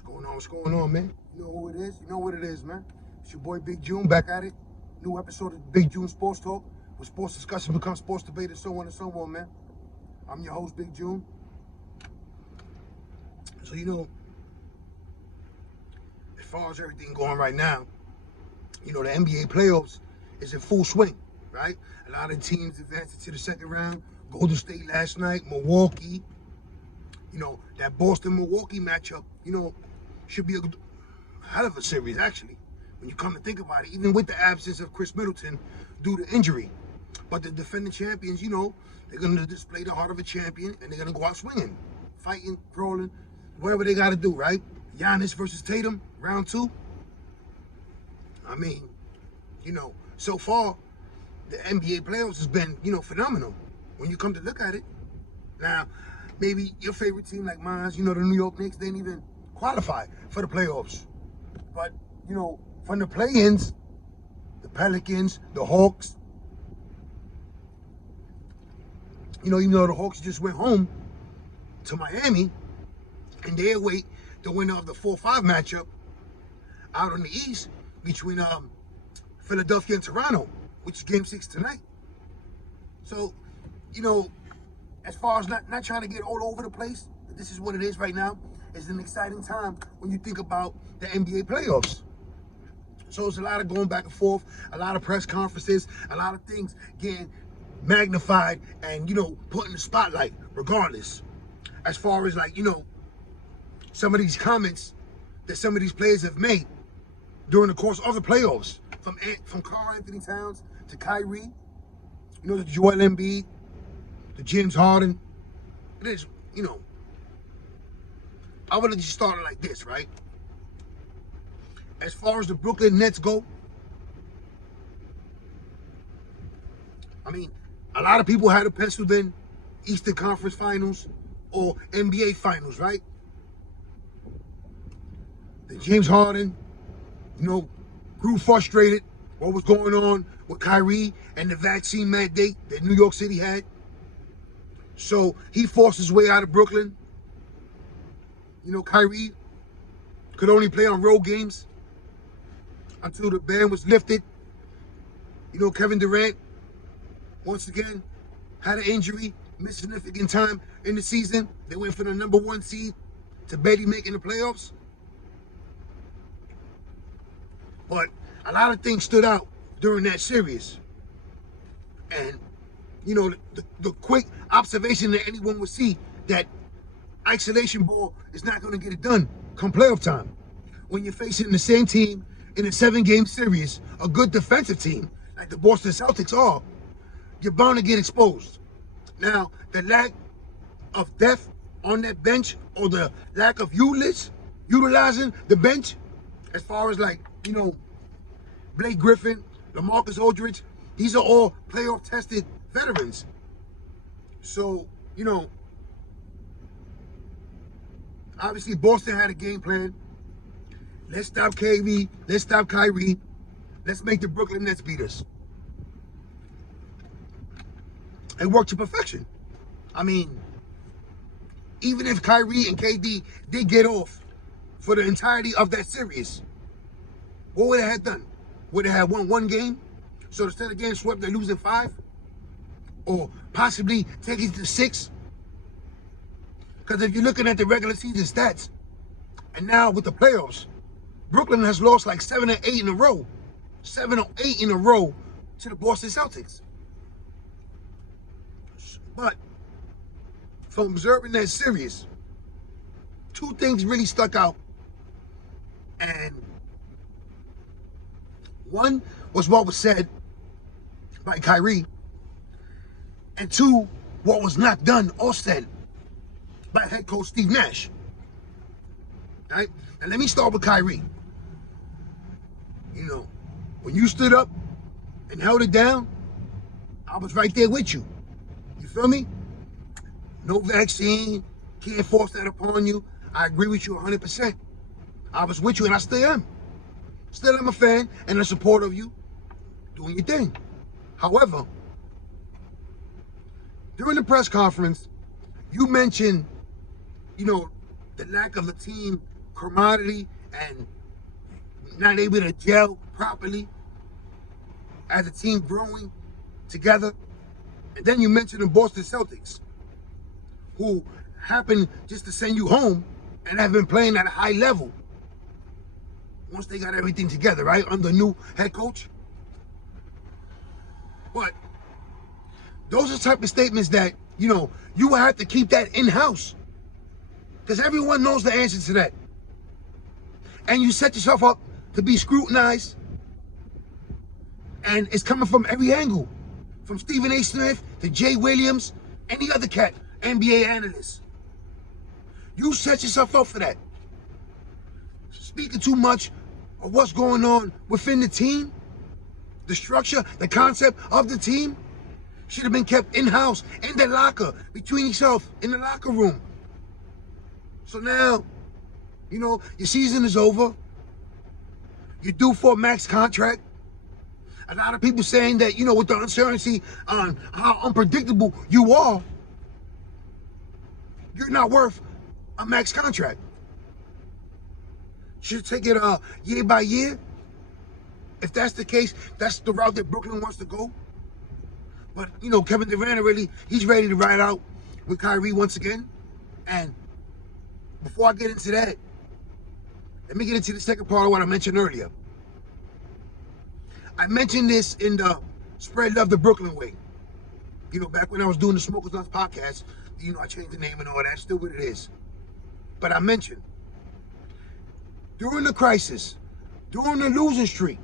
What's going on? What's going on, man? You know who it is? You know what it is, man. It's your boy Big June back at it. New episode of Big June Sports Talk, where sports discussion becomes sports debate and so on and so on, man. I'm your host, Big June. So, as far as everything going right now, the NBA playoffs is in full swing, right? A lot of teams advanced to the second round. Golden State last night, Milwaukee. That Boston-Milwaukee matchup, should be a hell of a series, actually, when you come to think about it, even with the absence of Chris Middleton due to injury. But the defending champions, they're going to display the heart of a champion, and they're going to go out swinging, fighting, crawling, whatever they got to do, right? Giannis versus Tatum, round 2. I mean, so far, the NBA playoffs has been, phenomenal when you come to look at it. Now, maybe your favorite team like mine, the New York Knicks, they didn't even qualify for the playoffs. But, from the play-ins, the Pelicans, the Hawks, even though the Hawks just went home to Miami, and they await the winner of the 4-5 matchup out on the East between Philadelphia and Toronto, which is Game 6 tonight. So, as far as not trying to get all over the place, this is what it is right now. It's an exciting time when you think about the NBA playoffs. So it's a lot of going back and forth, a lot of press conferences, a lot of things getting magnified and, put in the spotlight regardless. As far as some of these comments that some of these players have made during the course of the playoffs, from Karl Anthony Towns to Kyrie, to Joel Embiid, to James Harden. It is, I would have just started like this, right? As far as the Brooklyn Nets go, I mean, a lot of people had it penciled in Eastern Conference Finals or NBA Finals, right? Then James Harden, grew frustrated what was going on with Kyrie and the vaccine mandate that New York City had. So he forced his way out of Brooklyn. Kyrie could only play on road games until the ban was lifted. Kevin Durant, once again, had an injury, missed significant time in the season. They went from the number 1 seed to barely making the playoffs. But a lot of things stood out during that series. And, the quick observation that anyone would see that isolation ball is not going to get it done come playoff time. When you're facing the same team in a 7-game series, a good defensive team like the Boston Celtics are, you're bound to get exposed. Now, the lack of depth on that bench or the lack of utilizing the bench, as far as Blake Griffin, LaMarcus Aldridge, these are all playoff tested veterans. So, obviously Boston had a game plan. Let's stop KD, let's stop Kyrie, let's make the Brooklyn Nets beat us. And worked to perfection. I mean, even if Kyrie and KD did get off for the entirety of that series, what would it have done? Would it have won 1 game? So instead of getting swept, they're losing 5? Or possibly taking it to 6? Because if you're looking at the regular season stats, and now with the playoffs, Brooklyn has lost 7 or 8 in a row. 7 or 8 in a row to the Boston Celtics. But from observing that series, 2 things really stuck out. And one was what was said by Kyrie. And 2, what was not done or said by head coach Steve Nash. All right? Now let me start with Kyrie. When you stood up and held it down, I was right there with you. You feel me? No vaccine, can't force that upon you. I agree with you 100%. I was with you and I still am. Still am a fan and a supporter of you doing your thing. However, during the press conference, you mentioned, the lack of the team commodity and not able to gel properly as a team growing together. And then you mentioned the Boston Celtics, who happen just to send you home and have been playing at a high level once they got everything together, right? Under new head coach. But those are the type of statements that, you will have to keep that in-house. Because everyone knows the answer to that. And you set yourself up to be scrutinized. And it's coming from every angle. From Stephen A. Smith to Jay Williams, any other cat, NBA analyst. You set yourself up for that. Speaking too much of what's going on within the team, the structure, the concept of the team, should have been kept in-house, in the locker, between yourself, in the locker room. So now, your season is over. You're due for a max contract. A lot of people saying that, with the uncertainty on how unpredictable you are, you're not worth a max contract. Should take it year by year. If that's the case, that's the route that Brooklyn wants to go. But, Kevin Durant he's ready to ride out with Kyrie once again. And before I get into that, let me get into the second part of what I mentioned earlier. I mentioned this in the Spread Love the Brooklyn Way. Back when I was doing the Smokers Lunch podcast, I changed the name and all that, still what it is. But I mentioned, during the crisis, during the losing streak,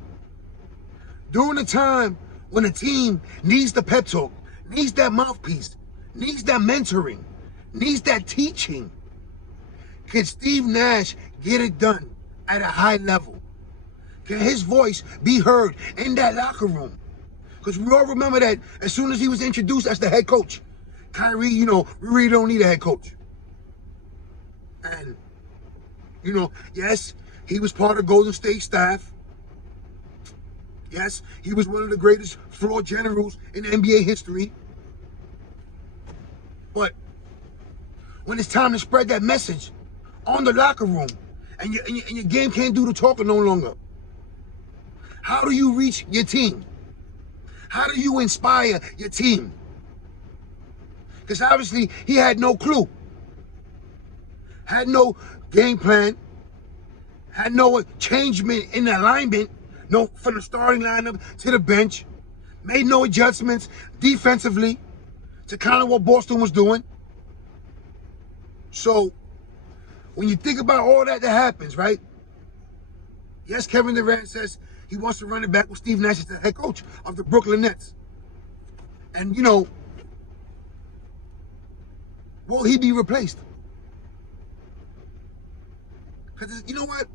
during the time when a team needs the pep talk, needs that mouthpiece, needs that mentoring, needs that teaching, can Steve Nash get it done at a high level? Can his voice be heard in that locker room? Because we all remember that as soon as he was introduced as the head coach, Kyrie, we really don't need a head coach. And, yes, he was part of Golden State staff. Yes, he was one of the greatest floor generals in NBA history. But when it's time to spread that message on the locker room, and your game can't do the talking no longer, how do you reach your team? How do you inspire your team? Because obviously he had no clue, had no game plan, had no changement in the alignment, no from the starting lineup to the bench, made no adjustments defensively to kind of what Boston was doing. So when you think about all that happens, right? Yes, Kevin Durant says he wants to run it back with Steve Nash as the head coach of the Brooklyn Nets. And, will he be replaced? Because, you know what?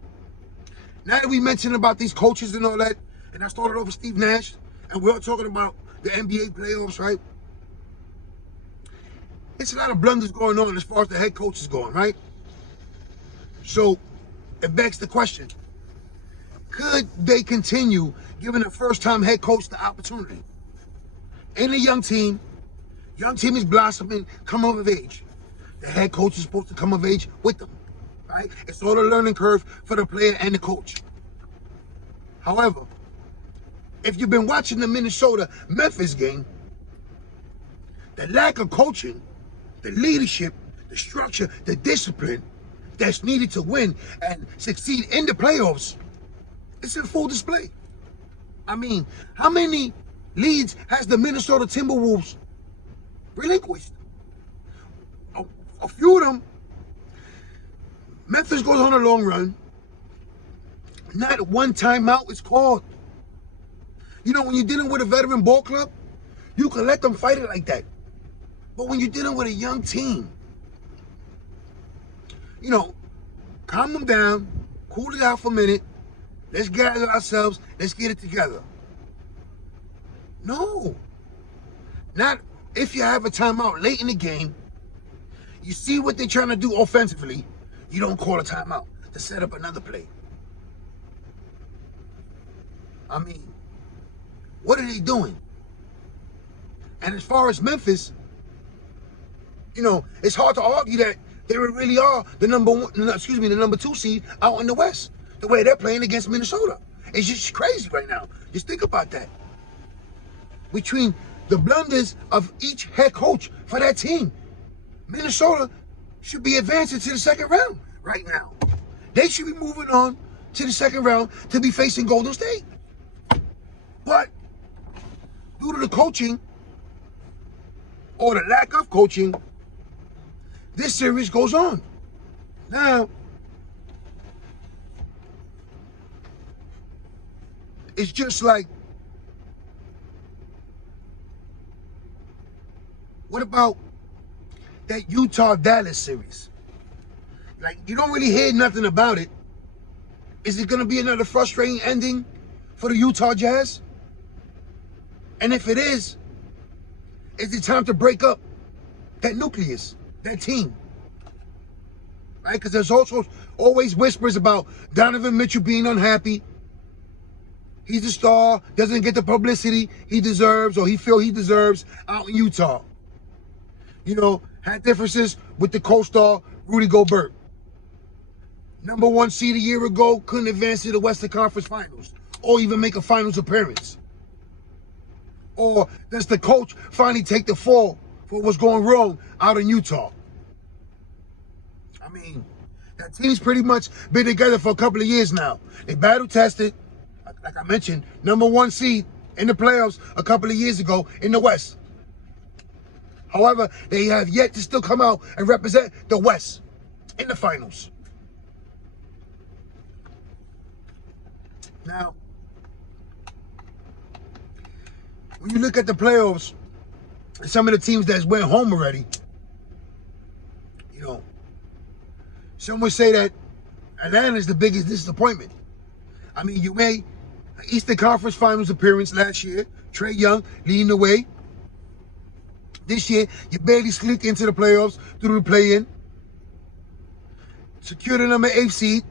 Now that we mentioned about these coaches and all that, and I started off with Steve Nash, and we're all talking about the NBA playoffs, right? It's a lot of blunders going on as far as the head coach is going, right? So it begs the question, could they continue giving a first-time head coach the opportunity? In a young team is blossoming, come of age. The head coach is supposed to come of age with them, right? It's all a learning curve for the player and the coach. However, if you've been watching the Minnesota-Memphis game, the lack of coaching, the leadership, the structure, the discipline that's needed to win and succeed in the playoffs, it's in full display. I mean, how many leads has the Minnesota Timberwolves relinquished? A few of them. Memphis goes on a long run. Not one timeout is called. When you're dealing with a veteran ball club, you can let them fight it like that. But when you're dealing with a young team, calm them down, cool it out for a minute, let's gather ourselves, let's get it together. No. Not if you have a timeout late in the game, you see what they're trying to do offensively, you don't call a timeout to set up another play. I mean, what are they doing? And as far as Memphis, it's hard to argue that they really are the number 2 seed out in the West. The way they're playing against Minnesota. It's just crazy right now. Just think about that. Between the blunders of each head coach for that team, Minnesota should be advancing to the second round right now. They should be moving on to the second round to be facing Golden State. But due to the coaching, or the lack of coaching, this series goes on. Now, it's just like, what about that Utah-Dallas series? Like, you don't really hear nothing about it. Is it going to be another frustrating ending for the Utah Jazz? And if it is it time to break up that nucleus, that team? Right? Because there's also always whispers about Donovan Mitchell being unhappy. He's the star, doesn't get the publicity he deserves or he feels he deserves out in Utah. You know, had differences with the co-star Rudy Gobert. Number 1 seed a year ago, couldn't advance to the Western Conference Finals or even make a finals appearance. Or does the coach finally take the fall for what's going wrong out in Utah? I mean, that team's pretty much been together for a couple of years now. They battle tested, like I mentioned, number 1 seed in the playoffs a couple of years ago in the West. However, they have yet to still come out and represent the West in the finals. Now, when you look at the playoffs, some of the teams that's went home already, you know, some would say that Atlanta is the biggest disappointment. I mean, you made an Eastern Conference Finals appearance last year, Trae Young leading the way. This year, you barely sneaked into the playoffs through the play-in. Secured the number 8 seed,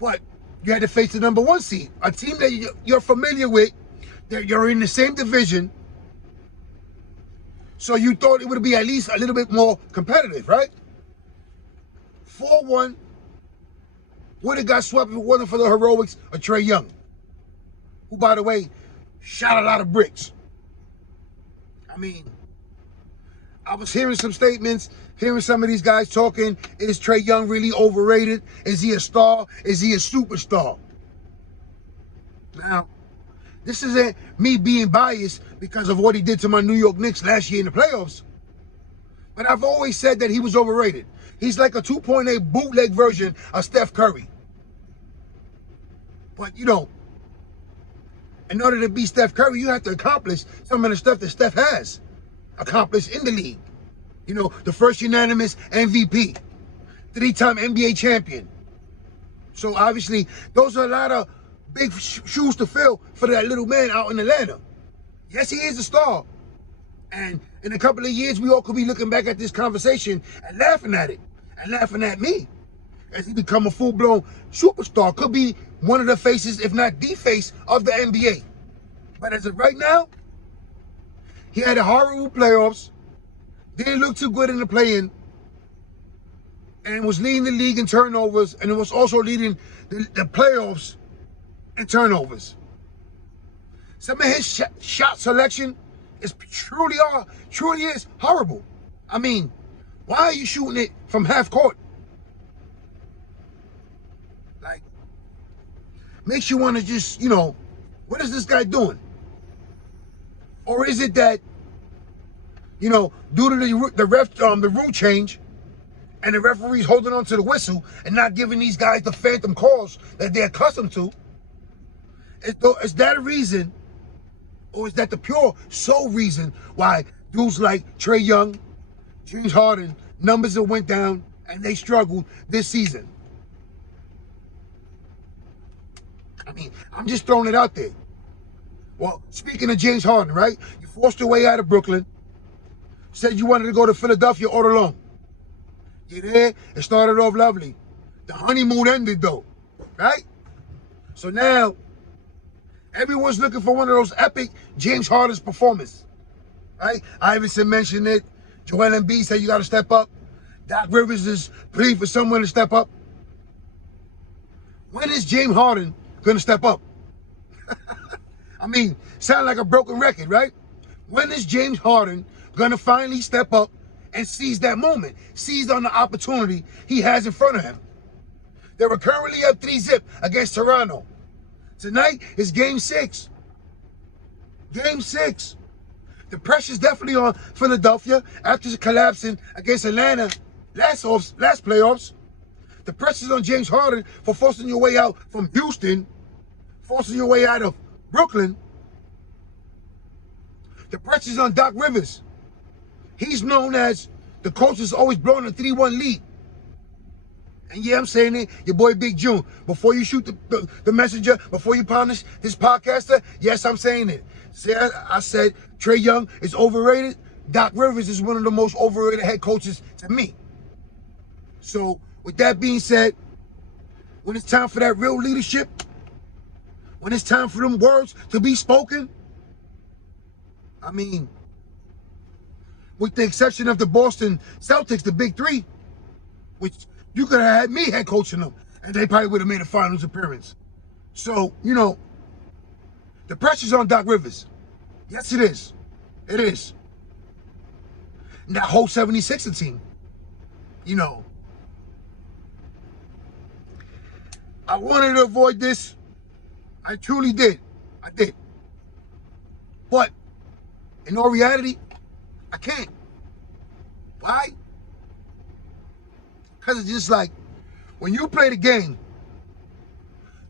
but you had to face the number 1 seed, a team that you're familiar with, that you're in the same division. So you thought it would be at least a little bit more competitive, right? 4-1 would have got swept if it wasn't for the heroics of Trae Young, who, by the way, shot a lot of bricks. I mean, I was hearing some statements, hearing some of these guys talking, is Trae Young really overrated? Is he a star? Is he a superstar? Now, this isn't me being biased because of what he did to my New York Knicks last year in the playoffs. But I've always said that he was overrated. He's like a 2.8 bootleg version of Steph Curry. But, you know, in order to be Steph Curry, you have to accomplish some of the stuff that Steph has accomplished in the league. You know, the first unanimous MVP, 3-time NBA champion. So obviously, those are a lot of big shoes to fill for that little man out in Atlanta. Yes, he is a star. And in a couple of years, we all could be looking back at this conversation and laughing at it. And laughing at me. As he become a full-blown superstar. Could be one of the faces, if not the face, of the NBA. But as of right now, he had a horrible playoffs. Didn't look too good in the play-in. And was leading the league in turnovers. And it was also leading the playoffs in turnovers. Some of his shot selection is truly is horrible. I mean, why are you shooting it from half court? Like, makes you want to just, you know, what is this guy doing? Or is it that, you know, due to the rule change and the referees holding on to the whistle and not giving these guys the phantom calls that they're accustomed to, is that a reason, or is that the pure sole reason why dudes like Trae Young, James Harden, numbers that went down and they struggled this season? I mean, I'm just throwing it out there. Well, speaking of James Harden, right? You forced your way out of Brooklyn. Said you wanted to go to Philadelphia all along. You're there. It started off lovely. The honeymoon ended though, right? So now, everyone's looking for one of those epic James Harden's performance, right? Iverson mentioned it. Joel Embiid said you got to step up. Doc Rivers is pleading for someone to step up. When is James Harden going to step up? I mean, sound like a broken record, right? When is James Harden going to finally step up and seize that moment, seize on the opportunity he has in front of him? They were currently up 3-0 against Toronto. Tonight is Game 6. Game 6. The pressure's definitely on Philadelphia after collapsing against Atlanta last playoffs. The pressure's on James Harden for forcing your way out from Houston, forcing your way out of Brooklyn. The pressure's on Doc Rivers. He's known as the coach that's always blowing a 3-1 lead. And yeah, I'm saying it, your boy Big June. Before you shoot the messenger, before you punish this podcaster, yes, I'm saying it. See, I said Trae Young is overrated. Doc Rivers is one of the most overrated head coaches to me. So, with that being said, when it's time for that real leadership, when it's time for them words to be spoken, I mean, with the exception of the Boston Celtics, the Big Three, which you could have had me head coaching them, and they probably would have made a finals appearance. So, you know, the pressure's on Doc Rivers. Yes, it is. It is. And that whole 76er team, you know, I wanted to avoid this. I truly did. I did. But in all reality, I can't. Why? Because it's just like, when you play the game,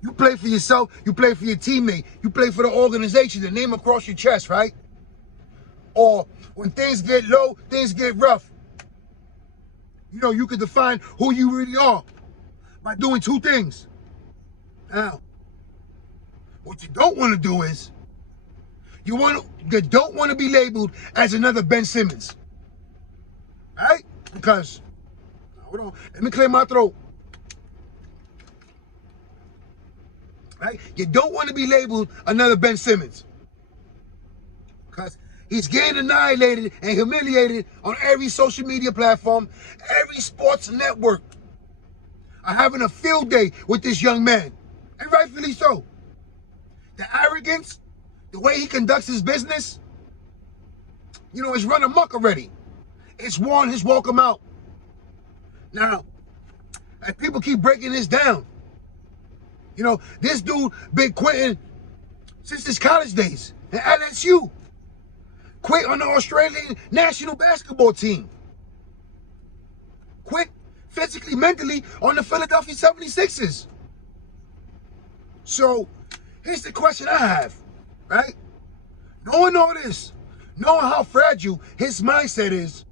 you play for yourself, you play for your teammate, you play for the organization, the name across your chest, right? Or when things get low, things get rough. You know, you can define who you really are by doing two things. Now, what you don't want to do is, you don't want to be labeled as another Ben Simmons. Right? Because, hold on, let me clear my throat. Right? You don't want to be labeled another Ben Simmons. Because he's getting annihilated and humiliated on every social media platform, every sports network are having a field day with this young man. And rightfully so. The arrogance, the way he conducts his business, you know, it's run amok already. It's worn his welcome out. Now, as people keep breaking this down, you know, this dude been quitting since his college days at LSU. Quit on the Australian national basketball team. Quit physically, mentally on the Philadelphia 76ers. So, here's the question I have, right? Knowing all this, knowing how fragile his mindset is,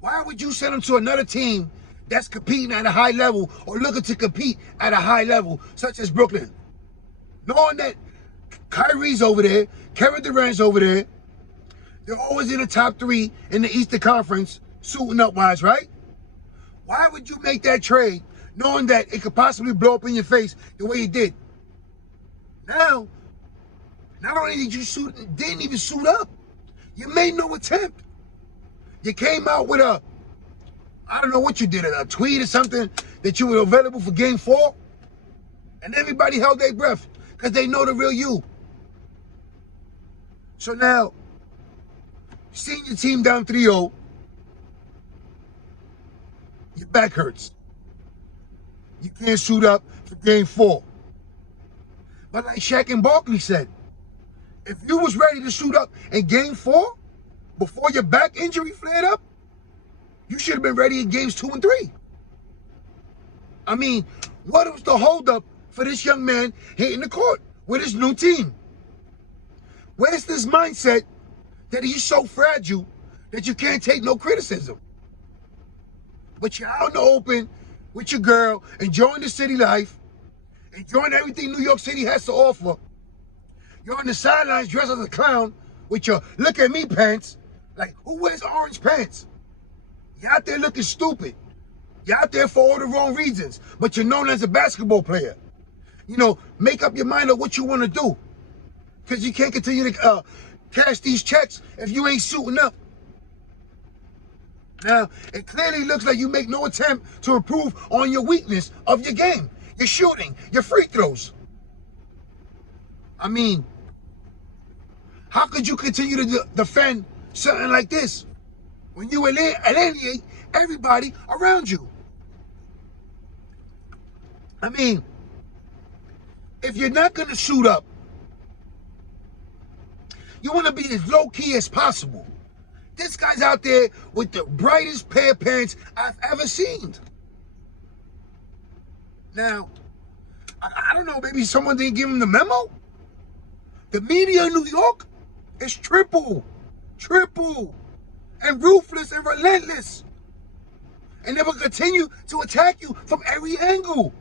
why would you send him to another team that's competing at a high level or looking to compete at a high level, such as Brooklyn? Knowing that Kyrie's over there, Kevin Durant's over there, they're always in the top 3 in the Eastern Conference, suiting up wise, right? Why would you make that trade knowing that it could possibly blow up in your face the way it did? Now, not only didn't even suit up, you made no attempt. You came out with I don't know what you did, a tweet or something that you were available for Game 4, and everybody held their breath because they know the real you. So now, seeing your team down 3-0, your back hurts. You can't suit up for Game 4. But like Shaq and Barkley said, if you was ready to suit up in Game 4, before your back injury flared up, you should have been ready in Games 2 and 3. I mean, what was the holdup for this young man hitting the court with his new team? Where's this mindset that he's so fragile that you can't take no criticism? But you're out in the open with your girl, enjoying the city life, enjoying everything New York City has to offer. You're on the sidelines dressed as a clown with your look at me pants. Like, who wears orange pants? You're out there looking stupid. You're out there for all the wrong reasons, but you're known as a basketball player. You know, make up your mind of what you want to do. Because you can't continue to cash these checks if you ain't suiting up. Now, it clearly looks like you make no attempt to improve on your weakness of your game. Your shooting, your free throws. I mean, how could you continue to defend something like this when you alienate everybody around you? I mean, if you're not going to shoot up, you want to be as low-key as possible. This guy's out there with the brightest pair of pants I've ever seen. Now, I don't know, maybe someone didn't give him the memo? The media in New York is triple, and ruthless and relentless. And they will continue to attack you from every angle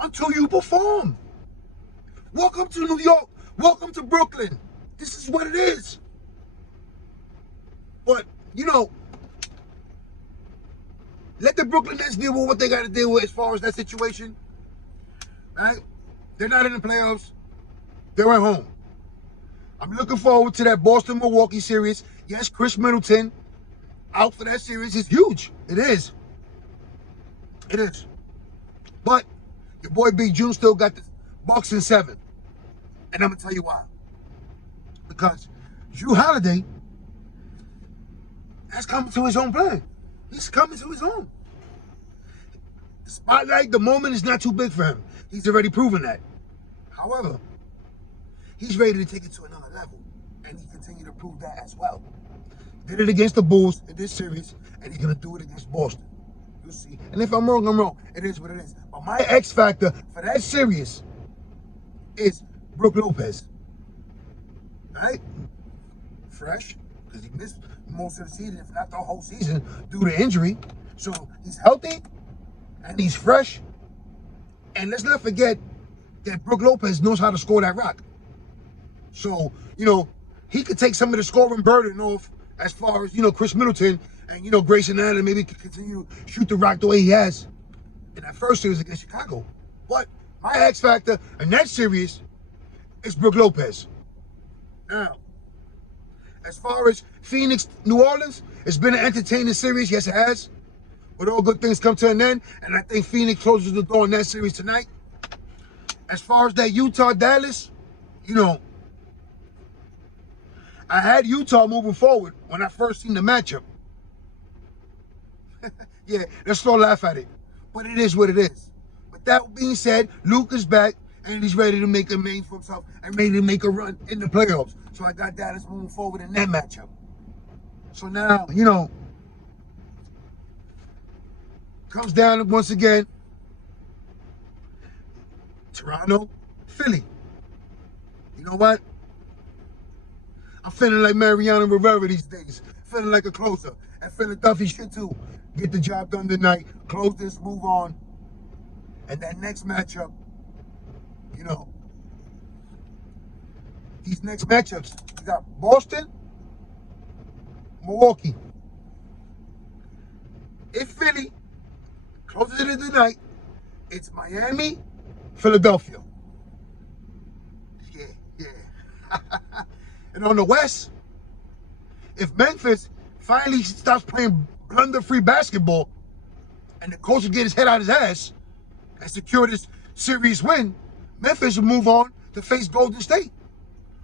until you perform. Welcome to New York. Welcome to Brooklyn. This is what it is. But, you know, let the Brooklyn Nets deal with what they got to deal with as far as that situation. Right? They're not in the playoffs. They're at home. I'm looking forward to that Boston-Milwaukee series. Yes, Chris Middleton out for that series is huge. It is. It is. But your boy Big June still got the Bucks in 7. And I'm going to tell you why. Because Drew Holiday has come to his own plan. He's coming to his own. The spotlight, the moment is not too big for him. He's already proven that. However, he's ready to take it to another level. And he continued to prove that as well. Did it against the Bulls in this series, and he's going to do it against Boston. You'll see. And if I'm wrong, I'm wrong. It is what it is. But my X factor for that series is Brook Lopez. Right? Fresh, because he missed most of the season, if not the whole season, due to injury. So he's healthy, and he's fresh. And let's not forget that Brook Lopez knows how to score that rock. So, you know, he could take some of the scoring burden off as far as, you know, Chris Middleton and, you know, Grayson Allen maybe could continue to shoot the rock the way he has in that first series against Chicago. But my X factor in that series is Brook Lopez. Now, as far as Phoenix, New Orleans, it's been an entertaining series. Yes, it has. But all good things come to an end. And I think Phoenix closes the door in that series tonight. As far as that Utah-Dallas, you know, I had Utah moving forward when I first seen the matchup. Yeah, let's all laugh at it. But it is what it is. But that being said, Luke is back, and he's ready to make a name for himself and ready to make a run in the playoffs. So I got Dallas moving forward in that matchup. So now, you know, comes down once again, Toronto, Philly. You know what? I'm feeling like Mariano Rivera these days. Feeling like a closer. And Philadelphia should too. Get the job done tonight. Close this, move on. And that next matchup, you know, these next matchups, you got Boston, Milwaukee. If Philly closes it tonight, it's Miami, Philadelphia. Yeah. And on the West, if Memphis finally stops playing blunder-free basketball and the coach will get his head out of his ass and secure this series win, Memphis will move on to face Golden State.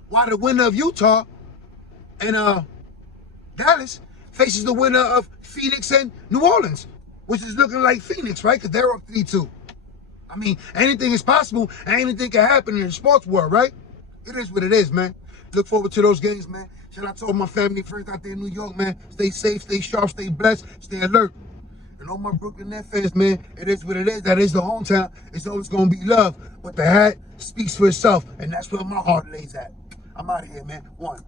While the winner of Utah and Dallas faces the winner of Phoenix and New Orleans, which is looking like Phoenix, right? Because they're up 3-2. I mean, anything is possible and anything can happen in the sports world, right? It is what it is, man. Look forward to those games, man. Shout out to all my family, friends out there in New York, man. Stay safe, stay sharp, stay blessed, stay alert. And all my Brooklyn Nets fans, man, it is what it is. That is the hometown. It's always going to be love. But the hat speaks for itself, and that's where my heart lays at. I'm out of here, man. One.